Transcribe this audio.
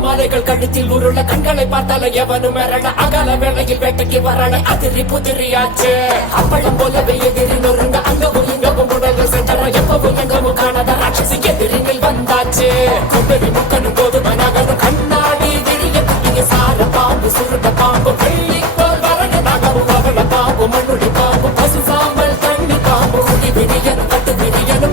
மாலைகள் கழுத்தில் உருள கண்களை பார்த்தால எவனும் மிரள அகல வேளையில் வேட்டைக்கு வரல அதிரி புதிரியாச்சு அப்பளம் போலவே எதிரி நொறுங்க அங்கவும் இங்கவும் உடல் சென்றன எப்பவும் எங்கவும் காணாத ராட்சசி எதிரினில் வந்தாச்சு கொம்பெறி முக்கனும் கோதுமை நகரும் கண்ணாடி விரிய குட்டிய சார பாம்பு சுருட்ட பாம்பு வெள்ளி போல் வரண நகரும் அவள பாம்பு மண்ணுடி பாம்பு பசு சாம்பல் தண்ணி பாம்பு குடி விரியனும் கட்டு விரியனும்